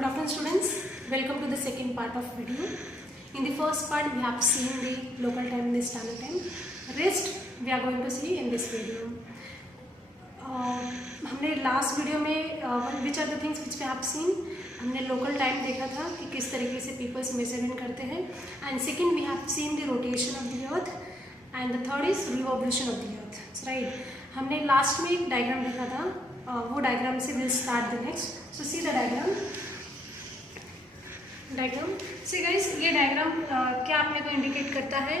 Good afternoon students, welcome to the second part of video. In the first part we have seen the local time and the standard time. Rest we are going to see in this video. हमने last video में which are the things which we have seen, हमने local time देखा था कि किस तरीके से peoples measurement करते हैं, and second we have seen the rotation of the earth and the third is revolution of the earth. Right, हमने लास्ट में एक डायग्राम देखा था, वो डायग्राम से will start the next. So see the diagram. See guys, ये diagram क्या अपने को इंडिकेट करता है,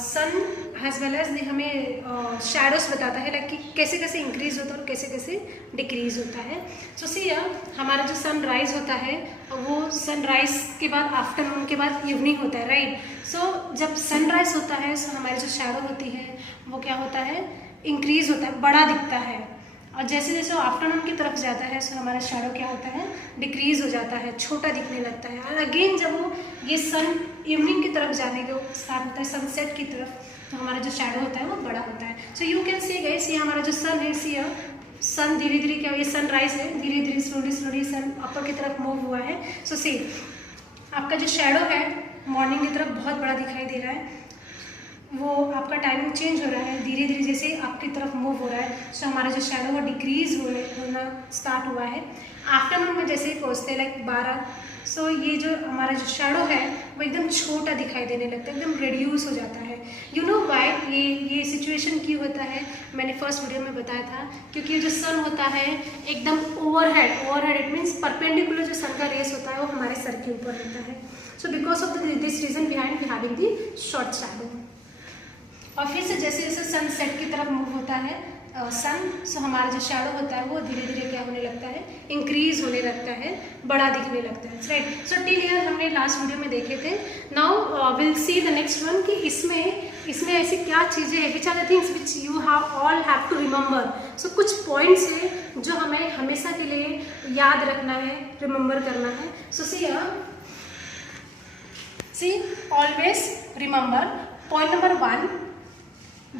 सन एज वेल एज हमें शैडोज बताता है, लाइक कि कैसे कैसे इंक्रीज होता है और कैसे कैसे डिक्रीज होता है. सो सी हमारा जो सनराइज होता है वो सनराइज के बाद आफ्टरनून के बाद इवनिंग होता है. राइट, सो जब सनराइज होता है सो हमारी जो शैडो होती है वो क्या होता है, इंक्रीज होता है, बड़ा दिखता है, और जैसे जैसे वो आफ्टरनून की तरफ जाता है सो हमारा शैडो क्या होता है, डिक्रीज हो जाता है, छोटा दिखने लगता है. और अगेन जब वो ये सन इवनिंग की तरफ जाने को स्टार्ट होता है, सनसेट की तरफ, तो हमारा जो शैडो होता है वो बड़ा होता है. So you can see guys, ये हमारा जो सन है, सी सन धीरे धीरे क्या, ये सनराइज है, धीरे धीरे स्लोली सन अपर की तरफ मूव हुआ है. सो सी आपका जो शैडो है मॉर्निंग की तरफ बहुत बड़ा दिखाई दे रहा है, वो आपका टाइमिंग चेंज हो रहा है, धीरे धीरे जैसे आपकी तरफ मूव हो रहा है सो हमारा जो शैडो वो डिक्रीज होना स्टार्ट हुआ है. आफ्टरनून में जैसे ही पहुँचते हैं लाइक 12, सो ये जो हमारा जो शैडो है वो एकदम छोटा दिखाई देने लगता है, एकदम रिड्यूस हो जाता है. यू नो वाई ये सिचुएशन क्यों होता है, मैंने फर्स्ट वीडियो में बताया था, क्योंकि ये जो सन होता है एकदम ओवरहेड इट मीन्स परपेंडिकुलर जो सन का रेस होता है वो हमारे सर के ऊपर होता है. So because of this reason behind we having the short shadow. और फिर से जैसे जैसे सन सेट की तरफ मूव होता है सन, सो हमारा जो शैडो होता है वो धीरे धीरे क्या होने लगता है, इंक्रीज होने लगता है, बड़ा दिखने लगता है. राइट, सो टिल हियर हमने लास्ट वीडियो में देखे थे. Now will see the next one कि इसमें ऐसी क्या चीज़ें हैं, which are the things which you all have to remember. So कुछ पॉइंट्स हैं जो हमें हमेशा के लिए याद रखना है, रिमेंबर करना है. So see always remember point number 1.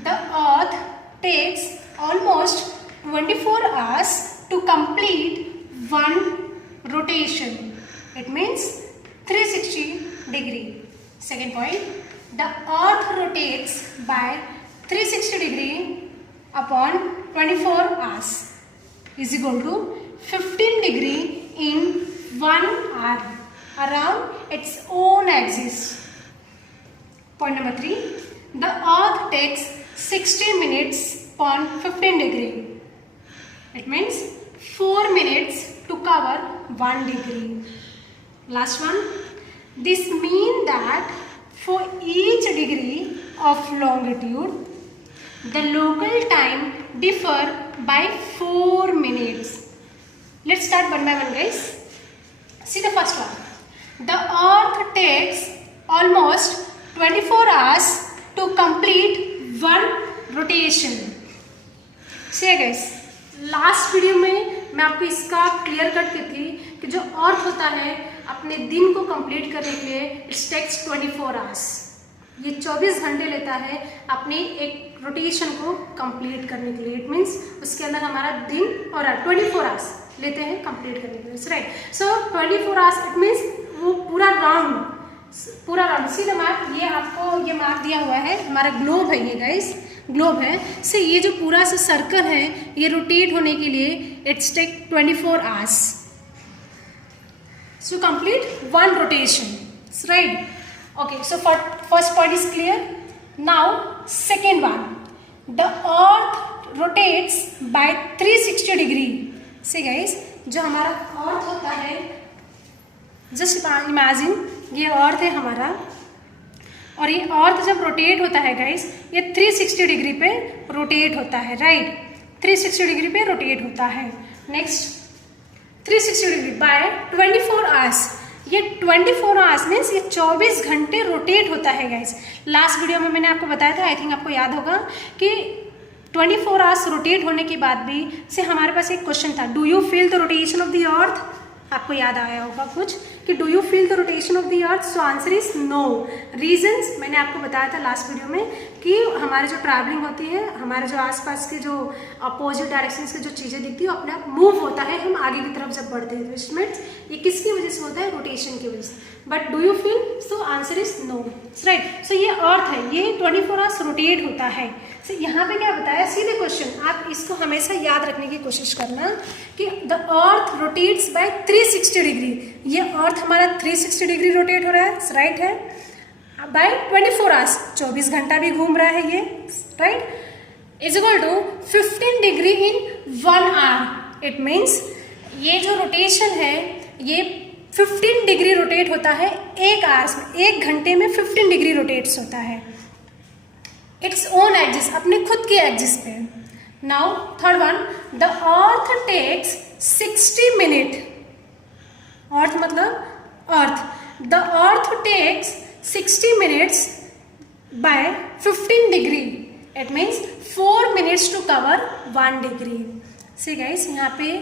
The earth takes almost 24 hours to complete one rotation. It means 360 degree. Second point, the earth rotates by 360 degree upon 24 hours is equal to 15 degree in 1 hour around its own axis. Point number 3, the earth takes 60 minutes upon 15 degree. It means 4 minutes to cover 1 degree. Last one, this means that for each degree of longitude, the local time differ by 4 minutes. Let's start one by one, guys. See the first one. The earth takes almost 24 hours to complete one rotation. See guys, last video में मैं आपको इसका clear cut की थी कि जो अर्थ होता है अपने दिन को कंप्लीट करने के लिए इट्स टेक्स 24 आवर्स. ये 24 घंटे लेता है अपने एक रोटेशन को कंप्लीट करने के लिए. इट मीन्स उसके अंदर हमारा दिन और 24 आवर्स लेते हैं कंप्लीट करने के लिए. Right, so 24 hours it means वो पूरा राउंड सीधा मैप. ये आपको ये मैप दिया हुआ है, हमारा ग्लोब है, ये गाइस ग्लोब है. से ये जो पूरा सा सर्कल है ये रोटेट होने के लिए it's take 24 hours to complete one rotation. Right, okay, so first point is clear. Now second one, the earth rotates by 360 degree. So guys जो हमारा अर्थ होता है, जस्ट इमेजिन ये अर्थ है हमारा, और ये अर्थ जब रोटेट होता है गाइस ये 360 डिग्री पे रोटेट होता है. राइट, 360 डिग्री पे रोटेट होता है. Next 360 degree by 24 hours. ये 24 आवर्स मीन्स ये 24 घंटे रोटेट होता है गाइस. लास्ट वीडियो में मैंने आपको बताया था, आई थिंक आपको याद होगा, कि 24 आवर्स रोटेट होने के बाद भी से हमारे पास एक क्वेश्चन था, do you feel the rotation of the earth. आपको याद आया होगा कुछ कि do you feel the rotation of the earth? So answer is no. Reasons मैंने आपको बताया था लास्ट वीडियो में कि हमारे जो ट्रैवलिंग होती है, हमारे जो आसपास के जो अपोजिट डायरेक्शन की जो चीज़ें दिखती है वो अपने आप मूव होता है हम आगे की तरफ जब बढ़ते हैं। तो मीन्स ये किसकी वजह से होता है? रोटेशन की वजह से। But do you feel? So answer is no, right. So ये अर्थ है, ये 24 आवर्स रोटेट होता है। सो यहाँ पे क्या बताया? सीधे क्वेश्चन, आप इसको हमेशा याद रखने की कोशिश करना कि the earth rotates by 360 degree. ये अर्थ हमारा 360 डिग्री रोटेट हो रहा है, राइट है, बाय 24 आवर्स, 24 घंटा भी घूम रहा है ये, right, is equal to 15 degree in 1 hour. It means ये जो रोटेशन है ये 15 डिग्री रोटेट होता है 1 आवर्स में, 1 घंटे में 15 डिग्री रोटेट्स होता है इट्स ओन एक्सिस, अपने खुद के एक्सिस पे। Now third one, the earth takes 60 minute, earth मतलब earth, the earth takes 60 minutes by 15 degree. It means 4 minutes to cover 1 degree. See guys, यहाँ पे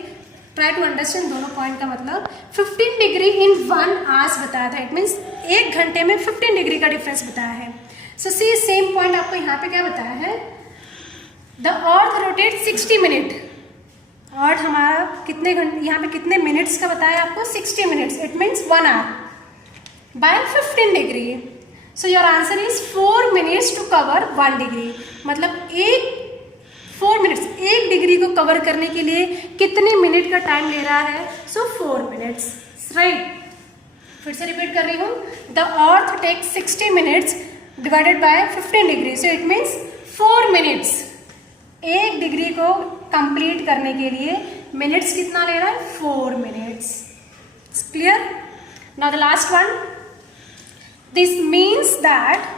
ट्राई टू अंडरस्टैंड दोनों पॉइंट का मतलब। 15 डिग्री इन 1 आवर्स बताया था, it means 1 घंटे में 15 डिग्री का डिफरेंस बताया है। सो सी सेम पॉइंट आपको यहाँ पे क्या बताया है? द अर्थ रोटेट 60 मिनट, अर्थ हमारा कितने घंटे, यहाँ पे कितने मिनट्स का बताया आपको? 60 minutes, it means 1 hour by 15 degree. So your answer is 4 minutes to cover 1 degree. मतलब 4 मिनट्स, 1 डिग्री को कवर करने के लिए कितने मिनट का टाइम ले रहा है? So 4 minutes, right. फिर से रिपीट कर रही हूँ, the earth takes 60 minutes divided by 15 degree, so it means 4 minutes. 1 degree को कंप्लीट करने के लिए मिनट्स कितना ले रहा है? 4 minutes. Clear? Now the last one, this means that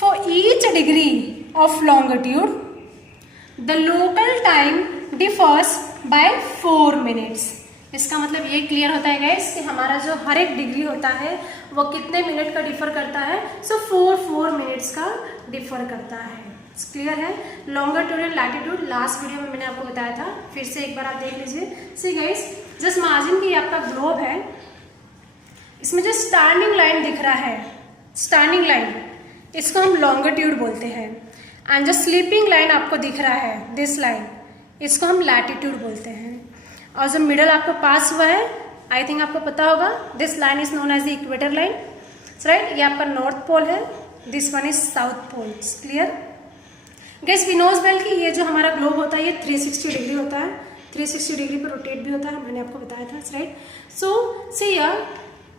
for each degree of longitude the local time differs by 4 minutes. इसका मतलब ये क्लियर होता है गाइस कि हमारा जो हर एक डिग्री होता है वो कितने मिनट का डिफर करता है? सो 4 मिनट्स का डिफर करता है। क्लियर है? Longitude and latitude last video में मैंने आपको बताया था, फिर से एक बार आप देख लीजिए। सी गाइस, जस्ट इमेजिन कि आपका ग्लोब है, इसमें जो स्टैंडिंग लाइन दिख रहा है, स्टैंडिंग लाइन, इसको हम लॉन्गिट्यूड बोलते हैं। एंड जो स्लीपिंग लाइन आपको दिख रहा है, दिस लाइन, इसको हम लैटिट्यूड बोलते हैं। और जो मिडल आपको पास हुआ है, आई थिंक आपको पता होगा, this line is known as the equator line, right. ये आपका नॉर्थ पोल है, this one is south pole. Clear guys? We knows well कि ये जो हमारा ग्लोब होता है ये 360 डिग्री होता है, 360 डिग्री पर रोटेट भी होता है, मैंने आपको बताया था, राइट। सो सी यार,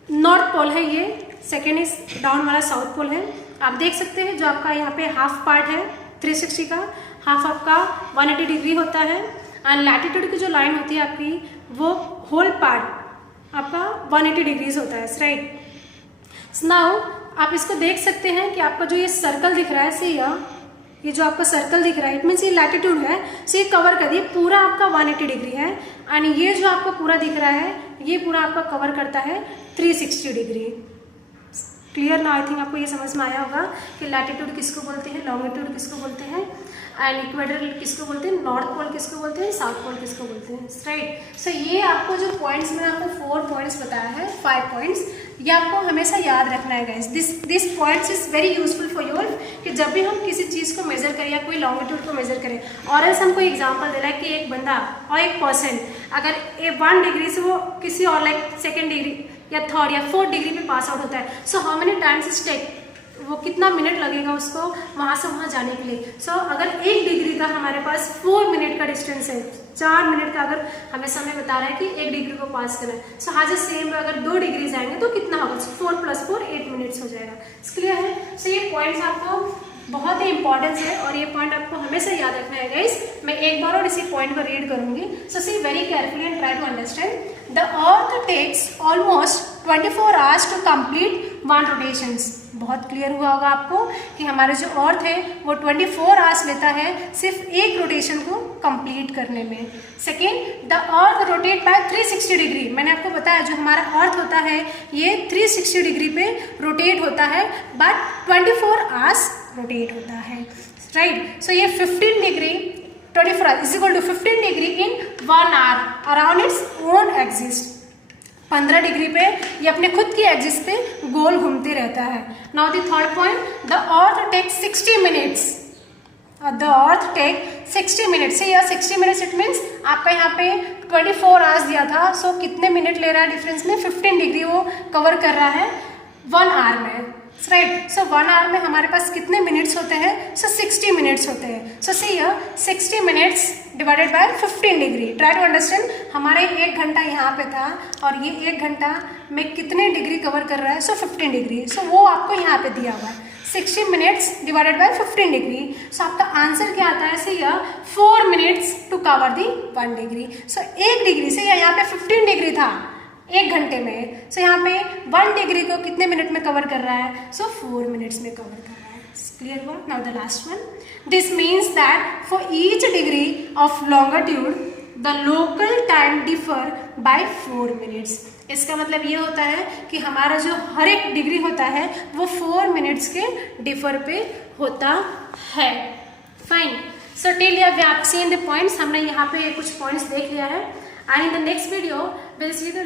नॉर्थ पोल है ये, सेकेंड इज डाउन वाला साउथ पोल है। आप देख सकते हैं जो आपका यहाँ पे हाफ पार्ट है 360 का, हाफ आपका 180 डिग्री होता है। एंड लैटिट्यूड की जो लाइन होती है आपकी, वो होल पार्ट आपका 180 डिग्रीज होता है, राइट। नाउ आप इसको देख सकते हैं कि आपका जो ये सर्कल दिख रहा है, सी ये जो आपका सर्कल दिख रहा है, इट मीन्स ये लैटिट्यूड है। सो ये कवर कर दिए, पूरा आपका 180 डिग्री है। एंड ये जो आपको पूरा दिख रहा है, ये पूरा आपका कवर करता है 360 डिग्री। क्लियर ना? आई थिंक आपको ये समझ में आया होगा कि लैटिट्यूड किसको बोलते हैं, लॉन्गिट्यूड किसको बोलते हैं, एंड इक्वेटर किसको बोलते हैं, नॉर्थ पोल किसको बोलते हैं, साउथ पोल किसको बोलते हैं, राइट। सो ये आपको जो पॉइंट्स मैंने आपको 4 पॉइंट्स बताया है, 5 पॉइंट्स, ये आपको हमेशा याद रखना है guys. This points is very useful for your, कि जब भी हम किसी चीज़ को मेजर करें या कोई लॉन्गिट्यूड को मेजर करें, और ऐसे हमको एग्जाम्पल दे रहा है कि एक बंदा और एक पर्सन अगर 1 डिग्री से वो किसी और लाइक 2nd डिग्री या 3rd या 4th डिग्री पे पास आउट होता है, so how many times is take, वो कितना मिनट लगेगा उसको वहाँ से वहाँ जाने के लिए। सो अगर 1 डिग्री का हमारे पास 4 मिनट का डिस्टेंस है, 4 मिनट का अगर हमें समय बता रहा है कि 1 डिग्री को पास करना है, सो आज सेम अगर 2 डिग्री जाएंगे तो कितना होगा? 4 + 4 8 मिनट्स हो जाएगा। क्लियर है? सो ये पॉइंट्स आपको बहुत ही इंपॉर्टेंस है और ये पॉइंट आपको हमेशा याद रखना है गाइस। मैं एक बार और इसी पॉइंट को रीड करूंगी। So see very carefully and try to understand. The earth takes almost 24 hours to complete 1 rotations. बहुत क्लियर हुआ होगा आपको कि हमारा जो अर्थ है वो 24 आवर्स लेता है सिर्फ एक रोटेशन को कंप्लीट करने में। Second, the earth rotate bye 360 degree. मैंने आपको बताया जो हमारा अर्थ होता है ये 360 डिग्री पे रोटेट होता है, बट 24 आवर्स रोटेट होता है, राइट। सो ये 15 degree 24 hours is equal to 15 degree in 1 hour around its own axis. 15 degree पे ये अपने खुद की एक्सिस पे गोल घूमते रहता है। Now the third point, the earth take 60 minutes, the earth take 60 minutes से, या 60 मिनट्स इट मीन्स आपका यहाँ पे 24 आवर्स दिया था, सो कितने मिनट ले रहा है डिफरेंस में, 15 डिग्री वो कवर कर रहा है 1 आवर में, राइट। सो 1 आवर में हमारे पास कितने मिनट्स होते हैं, सो 60 मिनट्स होते हैं। So see 60 minutes divided by 15 degree, try to understand. हमारा 1 घंटा यहाँ पे था और ये 1 घंटा में कितने डिग्री कवर कर रहा है, सो 15 डिग्री। सो वो आपको यहाँ पे दिया हुआ है 60 minutes divided by 15 degree. So आपका आंसर क्या आता है, see 4 minutes to cover the 1 degree. So 1 degree से यहाँ पे 15 डिग्री था 1 घंटे में, सो यहाँ पे 1 डिग्री को कितने मिनट में कवर कर रहा है, सो 4 मिनट्स में कवर कर रहा है। क्लियर हुआ? Now the last one, this means that for each degree of longitude the local time differ by 4 minutes. इसका मतलब ये होता है कि हमारा जो हर एक डिग्री होता है वो 4 मिनट्स के डिफर पे होता है। Fine, so till we have seen the points, हमने यहाँ पे कुछ पॉइंट्स देख लिया है, and in the next video we'll see the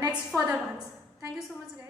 next further ones. Thank you so much guys.